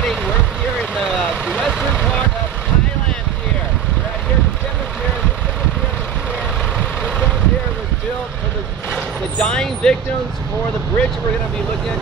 everybody. We're here in the western part of Thailand here. We're out here in the cemetery. This cemetery was built for the dying victims for the bridge we're going to be looking at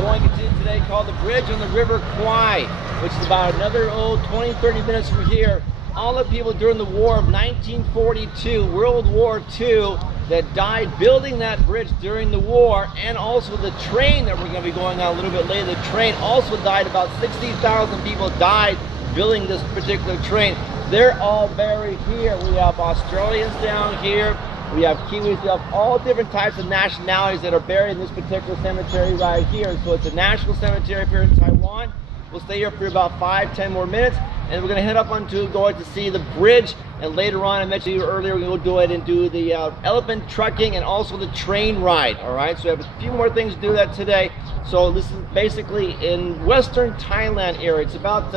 going into today, called the Bridge on the River Kwai, which is about another 20-30 minutes from here. All the people during the war of 1942, World War II, that died building that bridge during the war, and also the train that we're going to be going on a little bit later. The train also died. About 60,000 people died building this particular train. They're all buried here. We have Australians down here. We have Kiwis. We have all different types of nationalities that are buried in this particular cemetery right here. So it's a national cemetery here in Taiwan. We'll stay here for about 5-10 more minutes, and we're going to head up onto going to see the bridge. And later on, I mentioned you earlier, we're going to go ahead and do the elephant trucking and also the train ride. All right, so we have a few more things to do that today. So this is basically in western Thailand area. It's about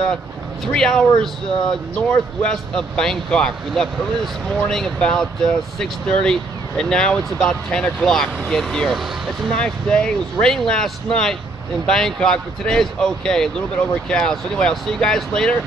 3 hours northwest of Bangkok. We left early this morning about 6:30, and now it's about 10 o'clock to get here. It's a nice day. It was raining last night in Bangkok, but today is okay, a little bit overcast. So anyway, I'll see you guys later.